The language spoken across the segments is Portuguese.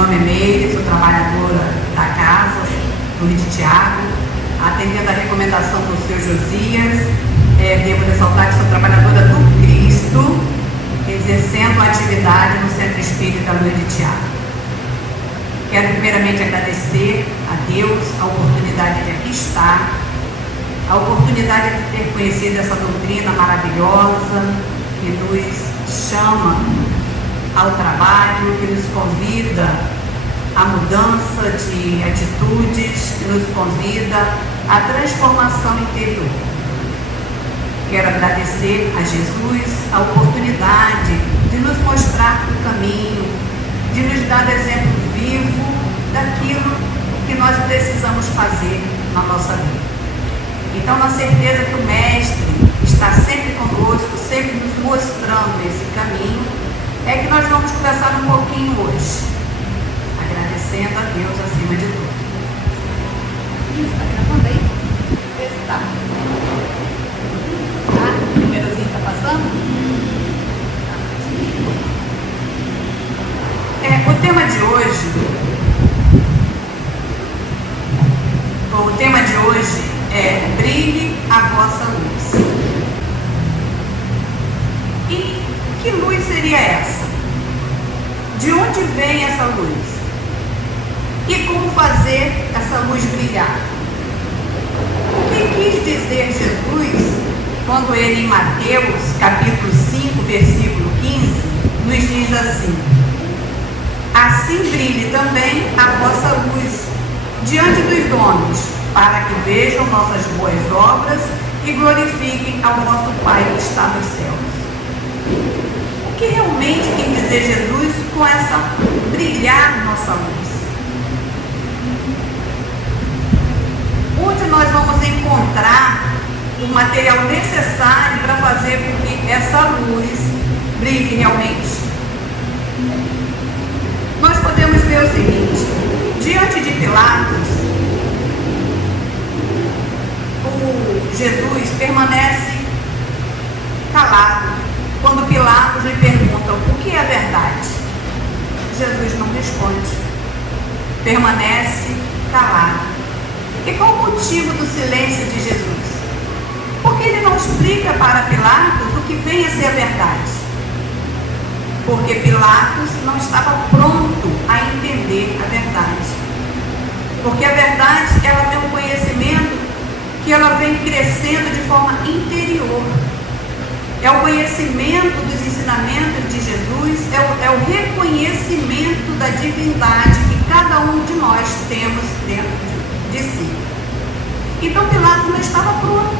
nome é Meire, sou trabalhadora da casa, do Rio de Tiago, atendendo a recomendação do seu Josias. Devo ressaltar que sou trabalhadora do Cristo, exercendo atividade no Centro Espírita Luiz de Tiago. Quero primeiramente agradecer a Deus a oportunidade de aqui estar, a oportunidade de ter conhecido essa doutrina maravilhosa que nos chama ao trabalho, que nos convida à mudança de atitudes, que nos convida à transformação interior. Quero agradecer a Jesus a oportunidade de nos mostrar o caminho, de nos dar exemplo vivo daquilo que nós precisamos fazer na nossa vida. Então, na certeza que o Mestre está sempre conosco, sempre nos mostrando esse caminho, é que nós vamos conversar um pouquinho hoje, agradecendo a Deus acima de tudo. Está gravando aí? Vê se está. O númerozinho está passando? O tema de hoje é brilhe a vossa luz. E que luz seria essa? De onde vem essa luz? E como fazer essa luz brilhar? O que quis dizer Jesus quando ele, em Mateus, capítulo 5, versículo 15, nos diz assim: assim brilhe também a vossa luz diante dos homens, para que vejam nossas boas obras e glorifiquem ao vosso Pai que está nos céus. O que realmente quer dizer Jesus com essa brilhar nossa luz? Onde nós vamos encontrar o material necessário para fazer com que essa luz brilhe realmente? Nós podemos ver o seguinte: diante de Pilatos, o Jesus permanece calado quando Pilatos lhe pergunta o que é verdade. Jesus não responde, permanece calado. E qual o motivo do silêncio de Jesus? Porque ele não explica para Pilatos o que vem a ser a verdade. Porque Pilatos não estava pronto a entender a verdade. Porque a verdade, ela tem um conhecimento que ela vem crescendo de forma interior. É o conhecimento dos ensinamentos de Jesus, é o reconhecimento da divindade que cada um de nós temos dentro de si. Então Pilatos não estava pronto.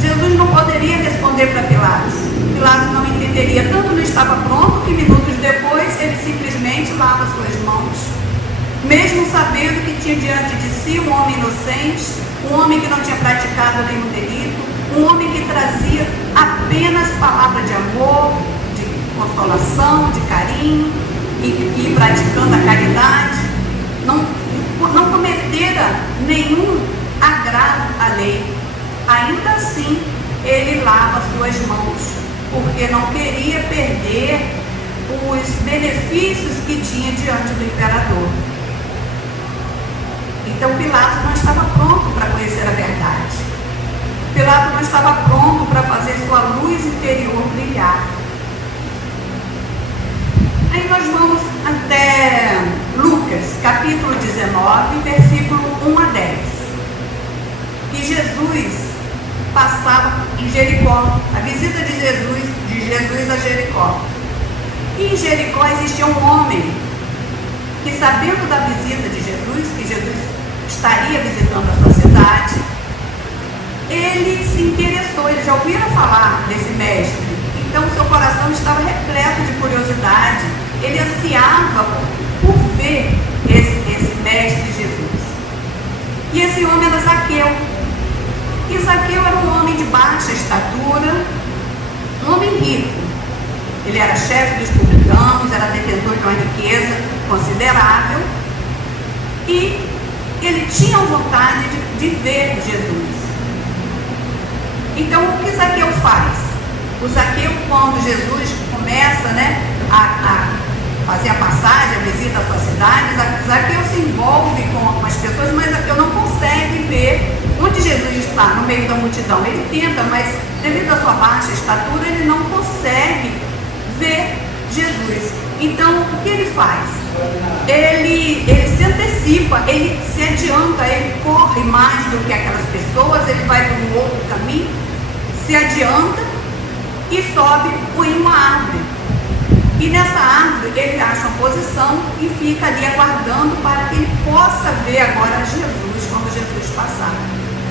Jesus não poderia responder para Pilatos. Pilatos não entenderia, tanto não estava pronto que minutos depois ele simplesmente lava suas mãos, mesmo sabendo que tinha diante de si um homem inocente, um homem que não tinha praticado nenhum delito, um homem que trazia apenas palavra de amor, de consolação, de carinho, e praticando a caridade, não cometera nenhum agravo à lei. Ainda assim, ele lava suas mãos, porque não queria perder os benefícios que tinha diante do imperador. Então Pilatos não estava pronto para conhecer a verdade. Pilatos não estava pronto para fazer sua luz interior brilhar. Aí nós vamos até Lucas, capítulo 19, versículo 1 a 10. Que Jesus passava em Jericó, a visita de Jesus a Jericó. E em Jericó existia um homem que, sabendo da visita de Jesus, que Jesus estaria visitando a sua cidade, ele se interessou, ele já ouvira falar desse mestre, então seu coração estava repleto de curiosidade, ele ansiava por ver esse mestre Jesus. E esse homem era Zaqueu. E Zaqueu era um homem de baixa estatura, um homem rico. Ele era chefe dos publicanos, era detentor de uma riqueza considerável, e ele tinha vontade de ver Jesus. Então, o que Zaqueu faz? O Zaqueu, quando Jesus começa a fazer a passagem, a visita à sua cidade, Zaqueu se envolve com as pessoas, mas Zaqueu não consegue ver onde Jesus está, no meio da multidão. Ele tenta, mas devido à sua baixa estatura, ele não consegue ver Jesus. Então, o que ele faz? Ele se antecipa, ele se adianta, ele corre mais do que aquelas pessoas, ele vai por um outro caminho, se adianta e sobe em uma árvore. E nessa árvore ele acha uma posição e fica ali aguardando para que ele possa ver agora Jesus quando Jesus passar.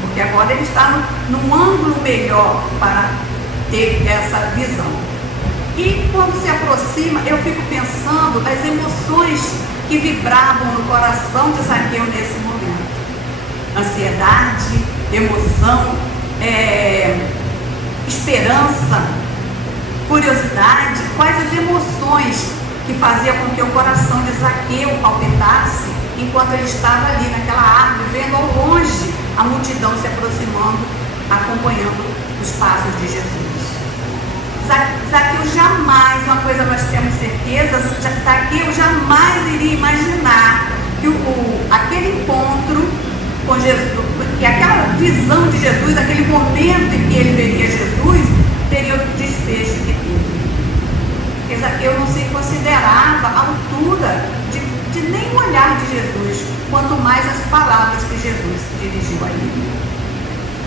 Porque agora ele está num ângulo melhor para ter essa visão. E quando se aproxima, eu fico pensando nas emoções que vibravam no coração de Zaqueu nesse momento. Ansiedade, emoção, esperança, curiosidade, quais as emoções que faziam com que o coração de Zaqueu palpitasse enquanto ele estava ali naquela árvore, vendo ao longe a multidão se aproximando, acompanhando os passos de Jesus. Zaqueu jamais, uma coisa nós temos certeza, Zaqueu jamais iria imaginar que aquele encontro com Jesus, que aquela visão de Jesus, aquele momento em que ele veria Jesus, teria o desfecho que teve. Porque Zaqueu não se considerava à altura de nem o olhar de Jesus, quanto mais as palavras que Jesus dirigiu a ele.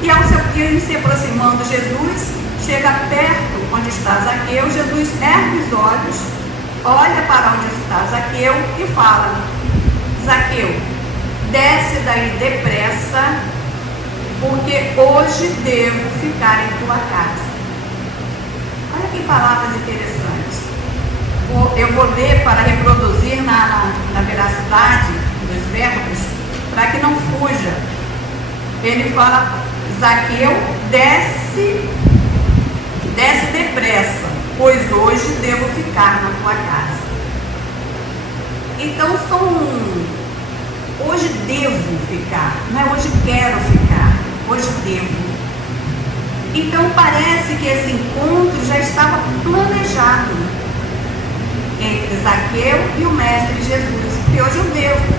E ao se aproximando de Jesus, chega perto onde está Zaqueu, Jesus ergue os olhos, olha para onde está Zaqueu e fala: Zaqueu, desce daí depressa, porque hoje devo ficar em tua casa. Olha que palavras interessantes. Eu vou ler para reproduzir na veracidade dos verbos, para que não fuja. Ele fala: Zaqueu, desce depressa, pois hoje devo ficar na tua casa. Então hoje devo ficar, não é hoje quero ficar, hoje devo. Então parece que esse encontro já estava planejado entre Zaqueu e o Mestre Jesus, que hoje eu devo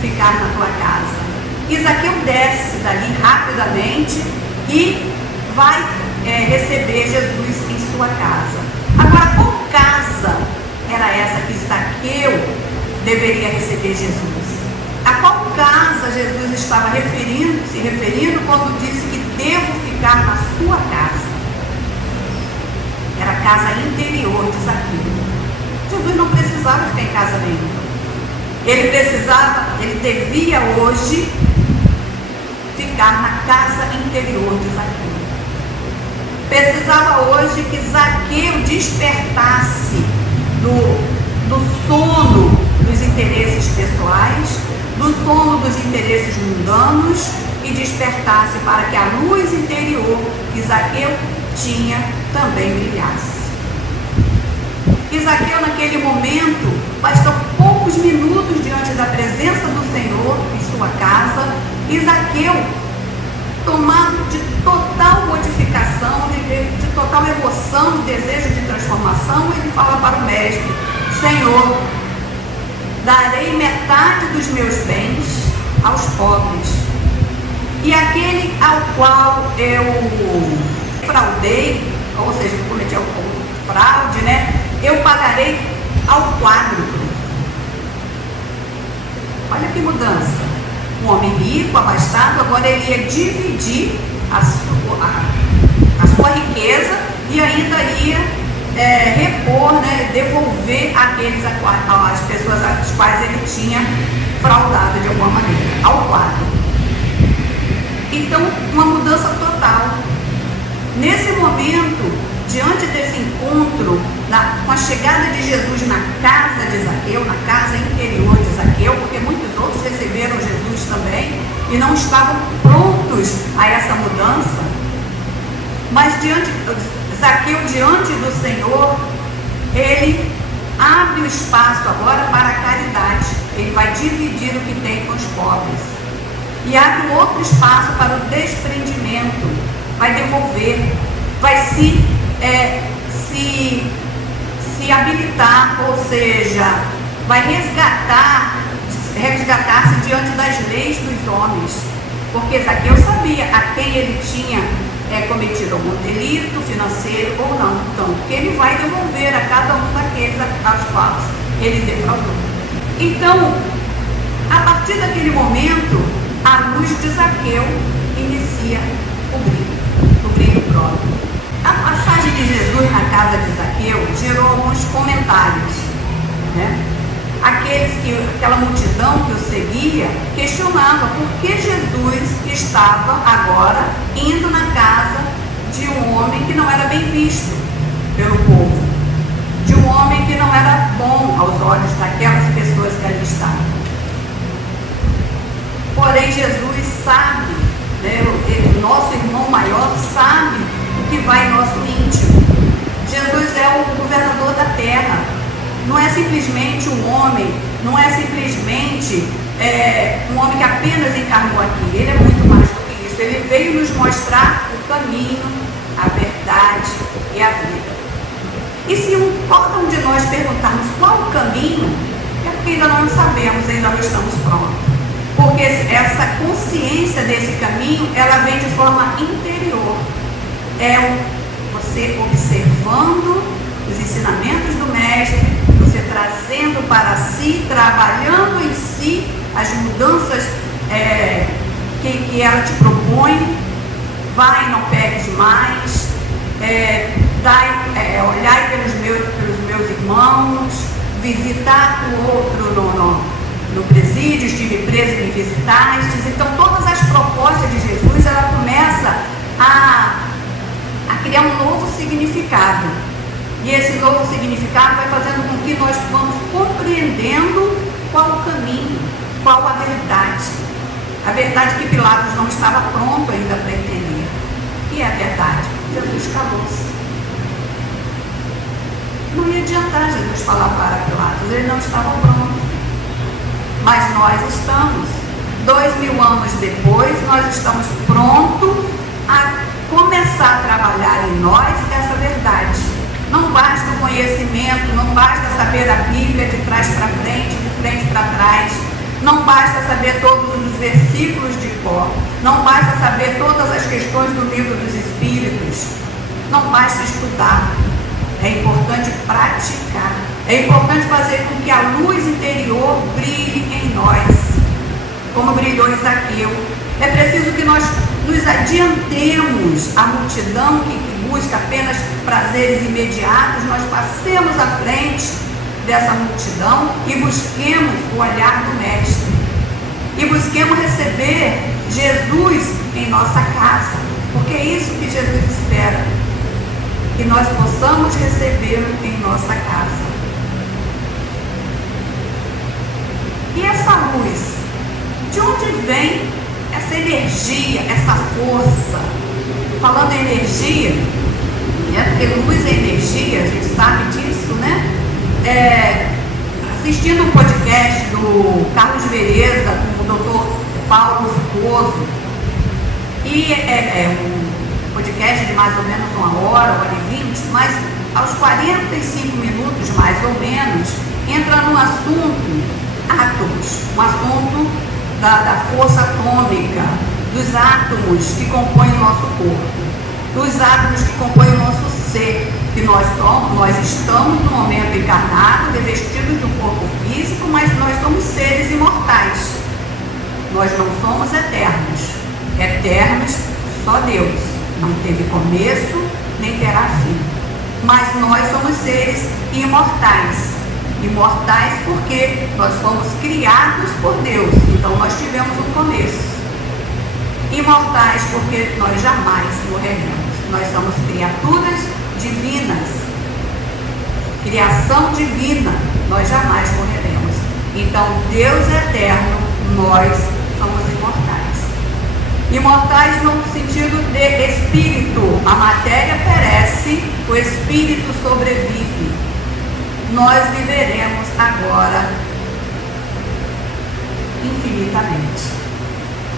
ficar na tua casa. E Zaqueu desce dali rapidamente e vai receber Jesus em sua casa. Agora, qual casa era essa que Zaqueu deveria receber Jesus? A qual casa Jesus estava se referindo quando disse que devo ficar na sua casa? Era a casa interior de Zaqueu. Jesus não precisava ficar em casa nenhuma. Ele devia hoje ficar na casa interior de Zaqueu. Precisava hoje que Zaqueu despertasse do sono dos interesses pessoais, do sono dos interesses mundanos e despertasse para que a luz interior que Zaqueu tinha também brilhasse. E Zaqueu, naquele momento, bastam poucos minutos diante da presença do Senhor em sua casa, e Zaqueu, tomado de total modificação, de total emoção, desejo de transformação, ele fala para o mestre: Senhor, darei metade dos meus bens aos pobres, e aquele ao qual eu fraudei, ou seja, cometi fraude, eu pagarei ao quádruplo. Olha que mudança. Um homem rico, abastado, agora ele ia dividir a sua riqueza e ainda ia repor, devolver às pessoas às quais ele tinha fraudado de alguma maneira, ao quádruplo. Então, uma mudança total. Nesse momento, diante desse encontro, com a chegada de Jesus na casa de Zaqueu, na casa interior de Zaqueu, porque muitos outros receberam Jesus também e não estavam prontos a essa mudança, mas Zaqueu, diante do Senhor, ele abre o espaço agora para a caridade. Ele vai dividir o que tem com os pobres e abre um outro espaço para o desprendimento, vai devolver, vai se se habilitar, ou seja, vai resgatar-se diante das leis dos homens. Porque Zaqueu sabia a quem ele tinha cometido algum delito financeiro ou não. Então, que ele vai devolver a cada um daqueles aos quais ele defraudou. Então, a partir daquele momento, a luz de Zaqueu inicia o brilho próprio. A passagem de Jesus na casa de Zaqueu gerou alguns comentários, né? Aquela multidão que o seguia questionava por que Jesus estava agora indo na casa de um homem que não era bem visto pelo povo, de um homem que não era bom aos olhos daquelas pessoas que ali estavam. Porém, Jesus sabe, né, o nosso irmão maior sabe o que vai em nosso íntimo. Jesus é o governador da terra. Não é simplesmente um homem, não é simplesmente um homem que apenas encarnou aqui. Ele é muito mais do que isso. Ele veio nos mostrar o caminho, a verdade e a vida. E se qualquer um de nós perguntarmos qual o caminho, é porque ainda não sabemos, ainda não estamos prontos. Porque essa consciência desse caminho, ela vem de forma interior. É você observando os ensinamentos do Mestre, você trazendo para si, trabalhando em si as mudanças que ela te propõe. Vai, não pegue demais, olhai pelos meus irmãos, visitar o outro no presídio, estive preso e me visitastes. Então, todas as propostas de Jesus, ela começa a criar um novo significado. E esse novo significado vai fazendo com que nós vamos compreendendo qual o caminho, qual a verdade. A verdade que Pilatos não estava pronto ainda para entender. E é a verdade. Jesus calou-se. Não ia adiantar Jesus falar para Pilatos, ele não estava pronto. Mas nós estamos. 2000 anos depois, nós estamos prontos a começar a trabalhar em nós essa verdade. Não basta o conhecimento, não basta saber a Bíblia de trás para frente, de frente para trás. Não basta saber todos os versículos de cor. Não basta saber todas as questões do livro dos Espíritos. Não basta estudar. É importante praticar. É importante fazer com que a luz interior brilhe em nós, como brilhou em Zaqueu. É preciso que nós nos adiantemos à multidão que busca apenas prazeres imediatos. Nós passemos à frente dessa multidão e busquemos o olhar do Mestre. E busquemos receber Jesus em nossa casa. Porque é isso que Jesus espera. Que nós possamos recebê-lo em nossa casa. E essa luz, de onde vem essa energia, essa força? Falando em energia, porque luz é energia, a gente sabe disso, né? Assistindo um podcast do Carlos Vereza com o Dr. Paulo Frutuoso, e é um podcast de mais ou menos 1 hora e 20, mas aos 45 minutos, mais ou menos, entra num assunto átomos, um assunto da força atômica, dos átomos que compõem o nosso corpo, dos átomos que compõem o nosso ser, que nós estamos no momento encarnado, revestidos de um corpo físico, mas nós somos seres imortais. Nós não somos eternos. Eternos, só Deus. Não teve começo, nem terá fim. Mas nós somos seres imortais. Imortais porque nós fomos criados por Deus, então nós tivemos um começo. Imortais porque nós jamais morreremos. Nós somos criaturas divinas, criação divina, nós jamais morreremos. Então Deus é eterno, nós somos imortais. Imortais no sentido de espírito. A matéria perece, o espírito sobrevive. Nós viveremos agora infinitamente.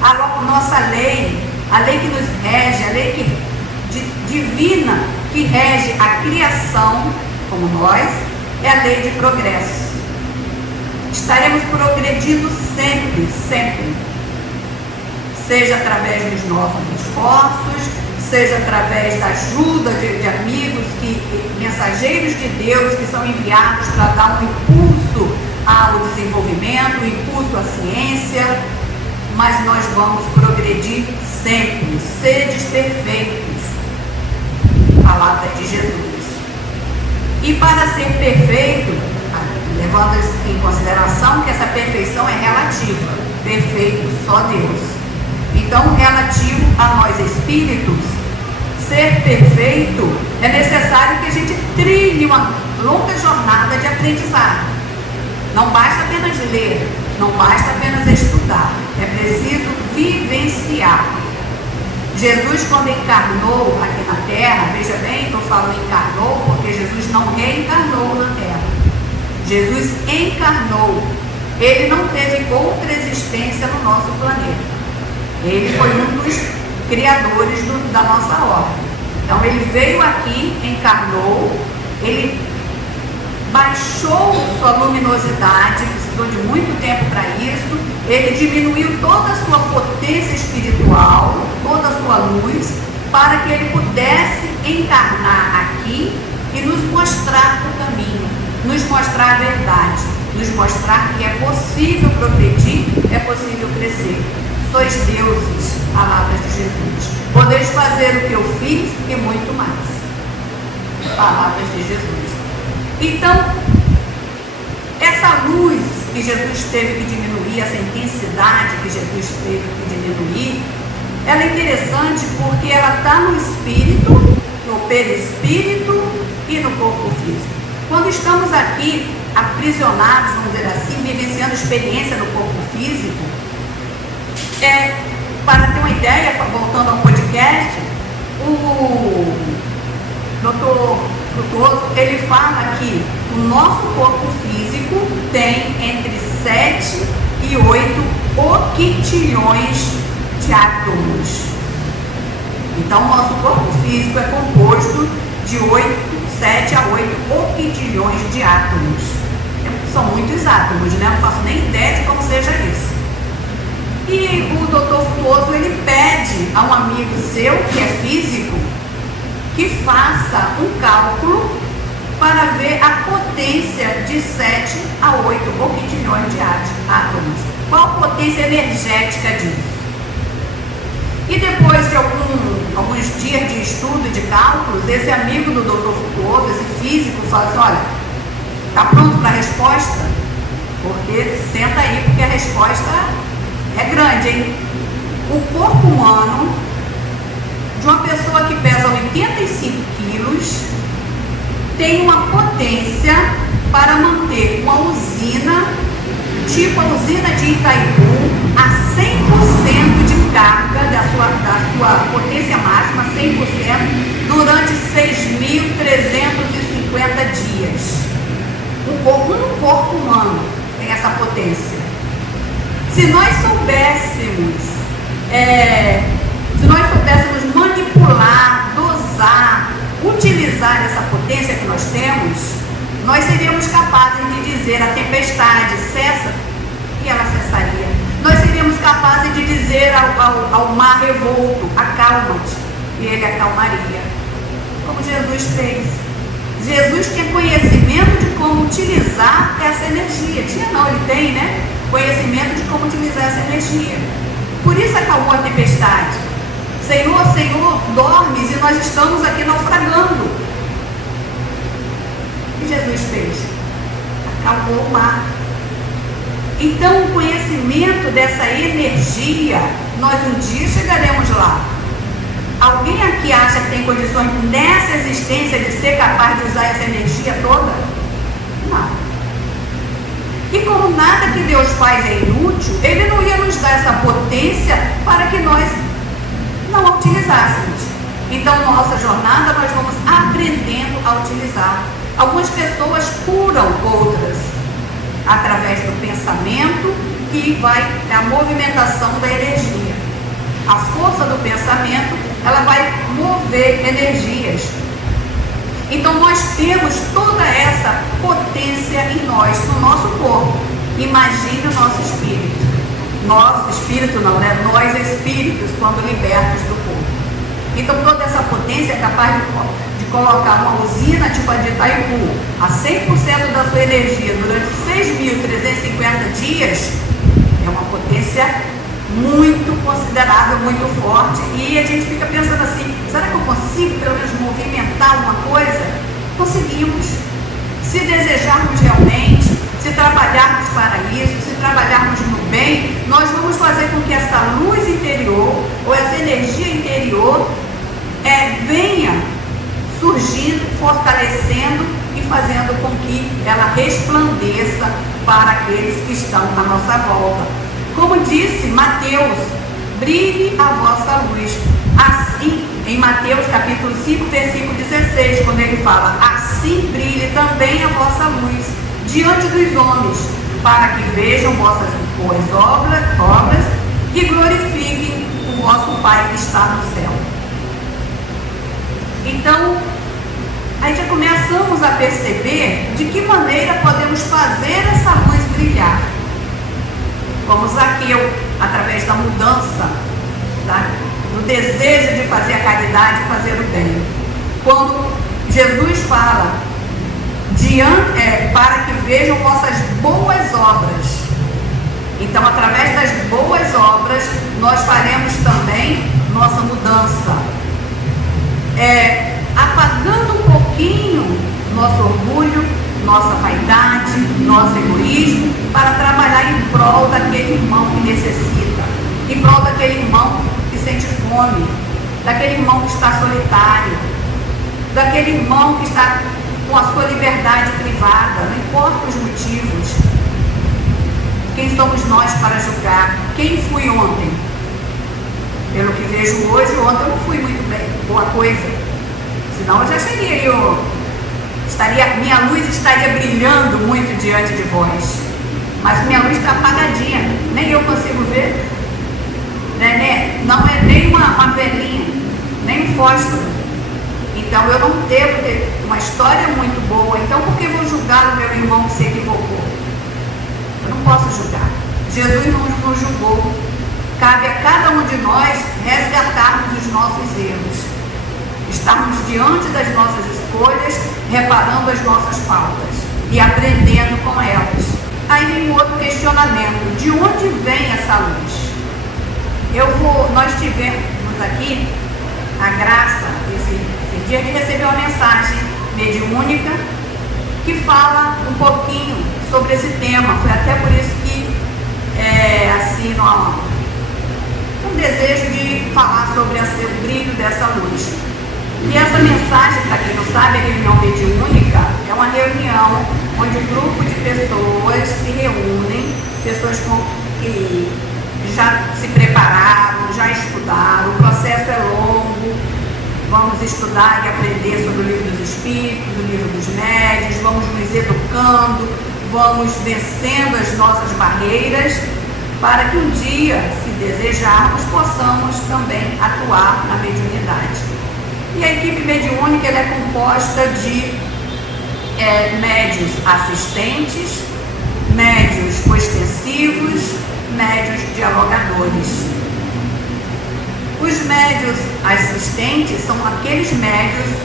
A nossa lei, a lei que nos rege, a lei divina que rege a criação, como nós, é a lei de progresso. Estaremos progredindo sempre, sempre. Seja através dos nossos esforços, seja através da ajuda de amigos, mensageiros de Deus que são enviados para dar um impulso ao desenvolvimento, um impulso à ciência, mas nós vamos progredir sempre. Sedes perfeitos, palavra de Jesus. E para ser perfeito, levando em consideração que essa perfeição é relativa, perfeito só Deus. Então, relativo a nós espíritos, ser perfeito é necessário que a gente trilhe uma longa jornada de aprendizado. Não basta apenas ler, não basta apenas estudar, é preciso vivenciar. Jesus, quando encarnou aqui na Terra, veja bem que eu falo encarnou, porque Jesus não reencarnou na Terra. Jesus encarnou. Ele não teve outra existência no nosso planeta. Ele foi um dos criadores da nossa ordem. Então ele veio aqui, encarnou, ele baixou sua luminosidade, precisou de muito tempo para isso, ele diminuiu toda a sua potência espiritual, toda a sua luz, para que ele pudesse encarnar aqui e nos mostrar o caminho, nos mostrar a verdade, nos mostrar que é possível progredir, é possível crescer. Sois deuses, palavras de Jesus. Podeis fazer o que eu fiz e muito mais. Palavras de Jesus. Então, essa luz que Jesus teve que diminuir, essa intensidade que Jesus teve que diminuir, ela é interessante porque ela está no espírito, no perispírito e no corpo físico. Quando estamos aqui aprisionados, vamos dizer assim, vivenciando experiência no corpo físico, para ter uma ideia, voltando ao podcast, o Dr. Frutuoso, ele fala que o nosso corpo físico tem entre 7 e 8 oquitilhões de átomos. Então, o nosso corpo físico é composto de 7 a 8 oquitilhões de átomos. São muitos átomos, né? Não faço nem ideia de como seja isso. E o Dr. Frutuoso, ele pede a um amigo seu, que é físico, que faça um cálculo para ver a potência de 7 a 8 oquitilhões de átomos. Qual a potência energética disso? E depois de alguns dias de estudo e de cálculos, esse amigo do Dr. Frutuoso, esse físico, fala assim: olha, está pronto para a resposta? Porque senta aí, porque a resposta é grande, hein? O corpo humano de uma pessoa que pesa 85 quilos tem uma potência para manter uma usina, tipo a usina de Itaipu, a 100% de carga da sua potência máxima, 100%, durante 6.350 dias. Um corpo humano tem essa potência. Se nós soubéssemos manipular, dosar, utilizar essa potência que nós temos, nós seríamos capazes de dizer à tempestade: cessa, e ela cessaria. Nós seríamos capazes de dizer ao mar revolto: acalma-te, e ele acalmaria. Como Jesus fez. Jesus tinha conhecimento de como utilizar essa energia. Ele tem, né? Conhecimento de como utilizar essa energia. Por isso acalmou a tempestade. Senhor, Senhor, dormes e nós estamos aqui naufragando. O que Jesus fez? Acalmou o mar. Então, o conhecimento dessa energia, nós um dia chegaremos lá. Alguém aqui acha que tem condições nessa existência de ser capaz de usar essa energia toda? Não. E como nada que Deus faz é inútil, Ele não ia nos dar essa potência para que nós não a utilizássemos. Então, nossa jornada, nós vamos aprendendo a utilizar. Algumas pessoas curam outras através do pensamento, que vai a movimentação da energia. A força do pensamento, ela vai mover energias. Então nós temos toda essa potência em nós, no nosso corpo. Imagine o nosso espírito. Nós, espírito não, né? Nós espíritos, quando libertos do corpo. Então toda essa potência é capaz de colocar uma usina tipo a de Itaipu a 100% da sua energia durante 6.350 dias. É uma potência muito considerável, muito forte. E a gente fica pensando assim, será que eu consigo pelo menos movimentar alguma coisa? Conseguimos. Se desejarmos realmente, se trabalharmos para isso, se trabalharmos no bem, nós vamos fazer com que essa luz interior, ou essa energia interior, venha surgindo, fortalecendo e fazendo com que ela resplandeça para aqueles que estão à nossa volta. Como disse Mateus, brilhe a vossa luz. Assim, em Mateus capítulo 5, versículo 16, quando ele fala, assim brilhe também a vossa luz diante dos homens, para que vejam vossas boas obras e glorifiquem o vosso Pai que está no céu. Então, aí já começamos a perceber de que maneira podemos fazer essa luz brilhar. Como Zaqueu, através da mudança, do desejo de fazer a caridade e fazer o bem. Quando Jesus fala, para que vejam vossas boas obras. Então, através das boas obras, nós faremos também nossa mudança. Apagando um pouquinho nosso orgulho, nossa vaidade, nosso egoísmo, para trabalhar em prol daquele irmão que necessita, em prol daquele irmão que sente fome, daquele irmão que está solitário, daquele irmão que está com a sua liberdade privada, não importa os motivos. Quem somos nós para julgar? Quem fui ontem? Pelo que vejo hoje, ontem eu não fui muito bem, boa coisa. Senão eu já seria, minha luz estaria brilhando muito diante de vós. Mas minha luz está apagadinha, nem eu consigo ver. Não é nem uma velhinha, nem um fósforo. Então eu não devo ter uma história muito boa. Então por que vou julgar o meu irmão que se equivocou? Eu não posso julgar. Jesus não nos julgou. Cabe a cada um de nós resgatarmos os nossos erros, estarmos diante das nossas escolhas, reparando as nossas faltas e aprendendo com elas. Aí vem um outro questionamento: de onde vem essa luz? Nós tivemos aqui a graça, esse dia, de receber uma mensagem mediúnica que fala um pouquinho sobre esse tema. Foi até por isso que um desejo de falar sobre o brilho dessa luz. E essa mensagem, para quem não sabe, a reunião mediúnica é uma reunião onde um grupo de pessoas se reúnem, pessoas que já se prepararam, já estudaram, o processo é longo. Vamos estudar e aprender sobre o livro dos espíritos, o livro dos médiuns, vamos nos educando, vamos vencendo as nossas barreiras, para que um dia, se desejarmos, possamos também atuar na mediunidade. E a equipe mediúnica ela é composta de médiuns assistentes, médiuns ostensivos, médiuns dialogadores. Os médiuns assistentes são aqueles médiuns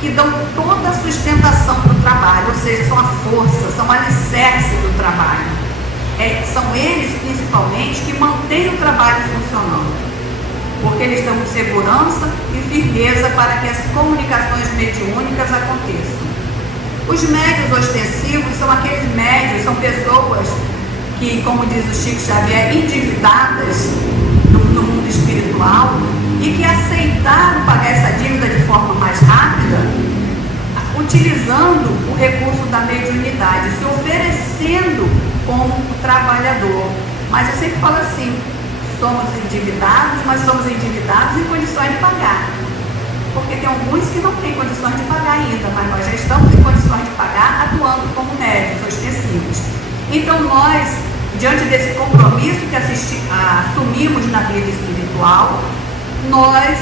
que dão toda a sustentação para o trabalho, ou seja, são a força, são o alicerce do trabalho. São eles, principalmente, que mantêm o trabalho funcionando, porque eles dão segurança e firmeza para que as comunicações mediúnicas aconteçam. Os médiuns ostensivos são aqueles médiuns, são pessoas que, como diz o Chico Xavier, endividadas no mundo espiritual e que aceitaram pagar essa dívida de forma mais rápida, utilizando o recurso da mediunidade, se oferecendo como trabalhador. Mas eu sempre falo assim, somos endividados, mas somos endividados em condições de pagar. Porque tem alguns que não têm condições de pagar ainda, mas nós já estamos em condições de pagar atuando como médiuns ostensivos. Então nós, diante desse compromisso que assumimos na vida espiritual, nós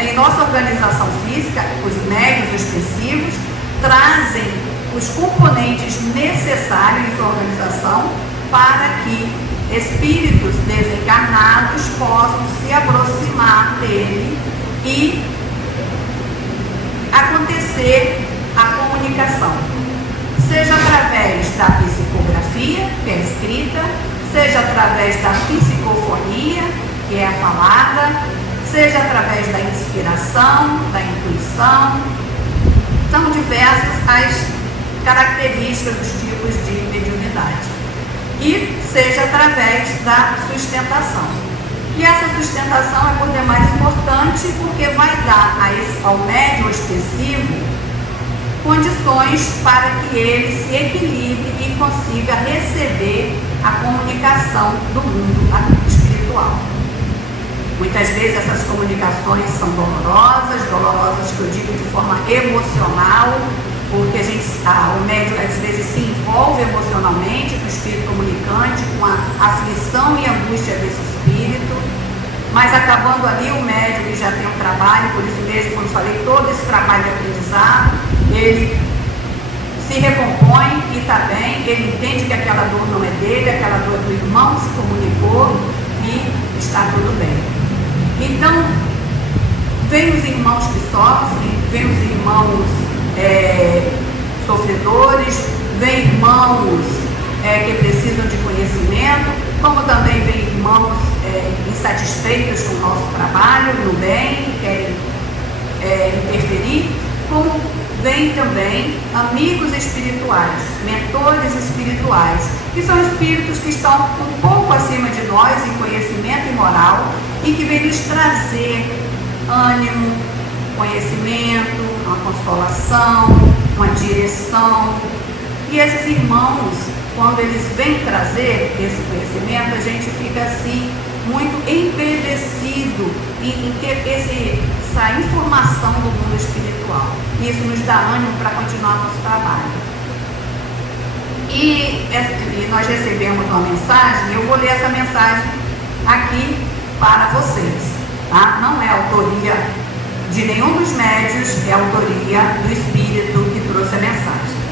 em nossa organização física, os médios expressivos trazem os componentes necessários em sua organização para que espíritos desencarnados possam se aproximar dele e acontecer a comunicação, seja através da psicografia, que é escrita, seja através da psicofonia, que é a falada, seja através da inspiração, da intuição. São diversas as características dos tipos de mediunidade. E seja através da sustentação. E essa sustentação é por demais importante porque vai dar ao médium expressivo condições para que ele se equilibre e consiga receber a comunicação do mundo espiritual. Muitas vezes essas comunicações são dolorosas que eu digo de forma emocional, porque o médium às vezes se envolve emocionalmente com o espírito comunicante, com a aflição e angústia desse espírito, mas acabando ali o médium que já tem um trabalho, por isso mesmo, quando falei, todo esse trabalho de aprendizado, ele se recompõe e está bem, ele entende que aquela dor não é dele, aquela dor do irmão se comunicou e está tudo bem. Então, vem os irmãos que sofrem, vem os irmãos sofredores, vem irmãos que precisam de conhecimento, como também vem irmãos insatisfeitos com o nosso trabalho, no bem, querem interferir, como vem também amigos espirituais, mentores espirituais, que são espíritos que estão um pouco acima de nós em conhecimento e moral e que vêm nos trazer ânimo, conhecimento, uma consolação, uma direção. E esses irmãos, quando eles vêm trazer esse conhecimento, a gente fica assim muito embevecido em ter essa informação do mundo espiritual. Isso nos dá ânimo para continuar nosso trabalho. E nós recebemos uma mensagem, eu vou ler essa mensagem aqui para vocês. Tá? Não é autoria de nenhum dos médios, é autoria do espírito que trouxe a mensagem.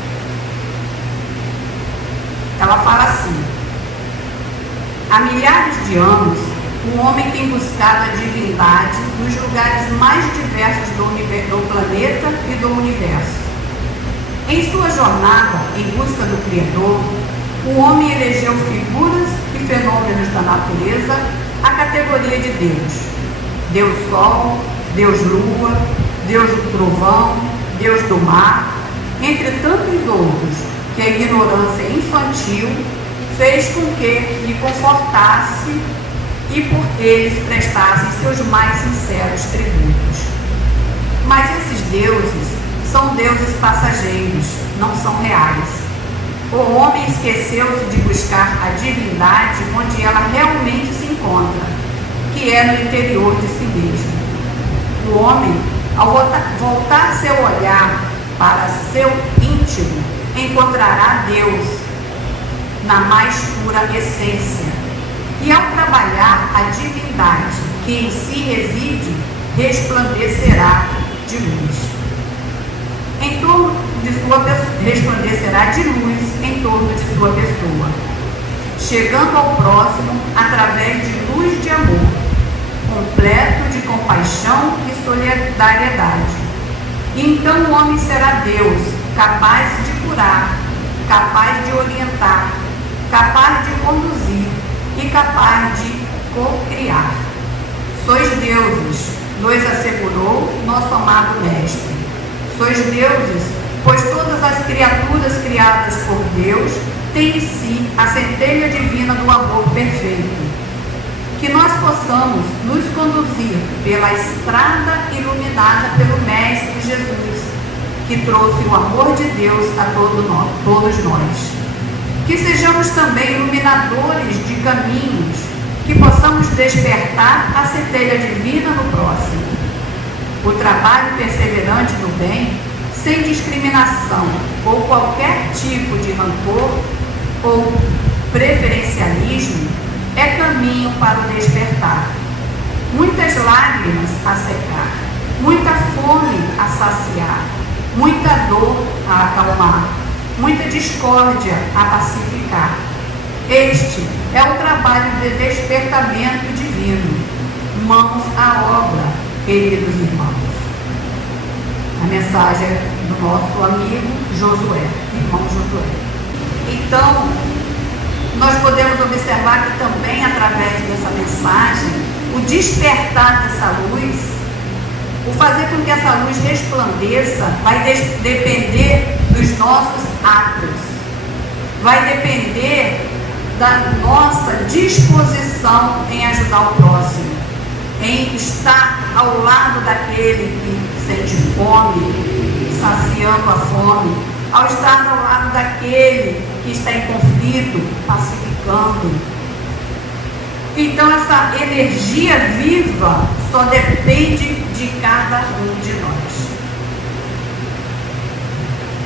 Ela fala assim: há milhares de anos, o homem tem buscado a divindade nos lugares mais diversos do planeta e do universo. Em sua jornada em busca do Criador, o homem elegeu figuras e fenômenos da natureza à categoria de Deus. Deus Sol, Deus Lua, Deus do Trovão, Deus do Mar, entre tantos outros que a ignorância infantil fez com que lhe confortasse e por eles prestassem seus mais sinceros tributos. Mas esses deuses são deuses passageiros, não são reais. O homem esqueceu-se de buscar a divindade onde ela realmente se encontra, que é no interior de si mesmo. O homem, ao voltar seu olhar para seu íntimo, encontrará Deus na mais pura essência. E ao trabalhar a divindade que em si reside, resplandecerá de luz. Resplandecerá de luz em torno de sua pessoa, chegando ao próximo através de luz de amor, completo de compaixão e solidariedade. E então o homem será Deus, capaz de curar, capaz de orientar, capaz de conduzir e capaz de co-criar. Sois deuses, nos assegurou nosso amado Mestre. Sois deuses, pois todas as criaturas criadas por Deus têm em si a centelha divina do amor perfeito. Que nós possamos nos conduzir pela estrada iluminada pelo Mestre Jesus, que trouxe o amor de Deus a todos nós. Que sejamos também iluminadores de caminhos, que possamos despertar a centelha divina no próximo. O trabalho perseverante no bem, sem discriminação ou qualquer tipo de rancor ou preferencialismo, é caminho para o despertar. muitas lágrimas a secar, muita fome a saciar, muita dor a acalmar, muita discórdia a pacificar. Este é o trabalho de despertamento divino. Mãos à obra, queridos irmãos. A mensagem do nosso amigo Josué, irmão Josué. Então, nós podemos observar que também através dessa mensagem, o despertar dessa luz, o fazer com que essa luz resplandeça, vai depender dos nossos atos, vai depender da nossa disposição em ajudar o próximo, em estar ao lado daquele que sente fome, saciando a fome, ao estar ao lado daquele que está em conflito, pacificando. Então essa energia viva só depende de cada um de nós.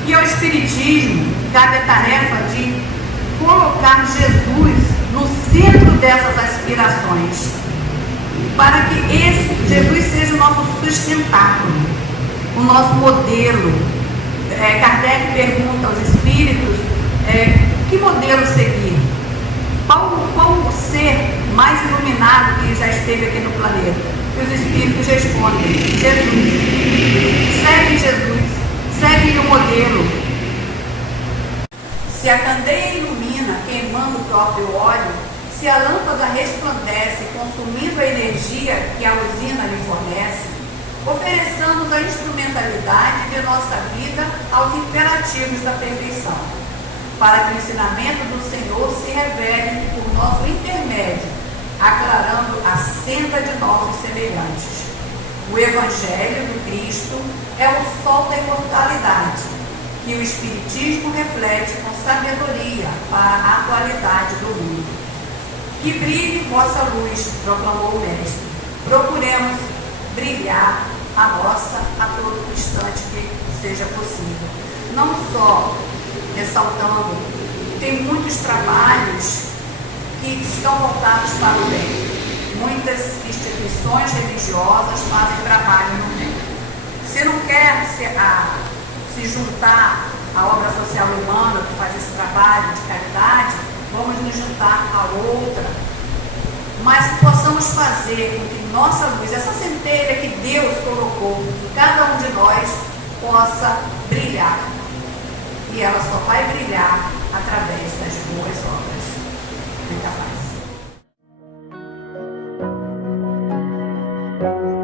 E ao Espiritismo cabe a tarefa de colocar Jesus no centro dessas aspirações, para que esse Jesus seja o nosso sustentáculo, o nosso modelo. Kardec pergunta aos espíritos que modelo seguir, qual o ser mais iluminado que já esteve aqui no planeta. E os espíritos respondem: Jesus. Segue Jesus, segue o modelo. Se a candeia ilumina queimando o próprio óleo, se a lâmpada resplandece consumindo a energia que a usina lhe fornece, ofereçamos a instrumentalidade de nossa vida aos imperativos da perfeição, para que o ensinamento do Senhor se revele por nosso intermédio, aclarando a senda de nossos semelhantes. O Evangelho do Cristo é o sol da imortalidade, que o Espiritismo reflete com sabedoria para a atualidade do mundo. Que brilhe vossa luz, proclamou o Mestre. Procuremos brilhar a nossa a todo instante que seja possível. Não só ressaltando, tem muitos trabalhos que estão voltados para o bem. Muitas instituições religiosas fazem trabalho no bem. Se não quer se juntar à obra social humana que faz esse trabalho de caridade, vamos nos juntar a outra, mas que possamos fazer com que nossa luz, essa centelha que Deus colocou em cada um de nós, possa brilhar. E ela só vai brilhar através das boas obras. Muita paz.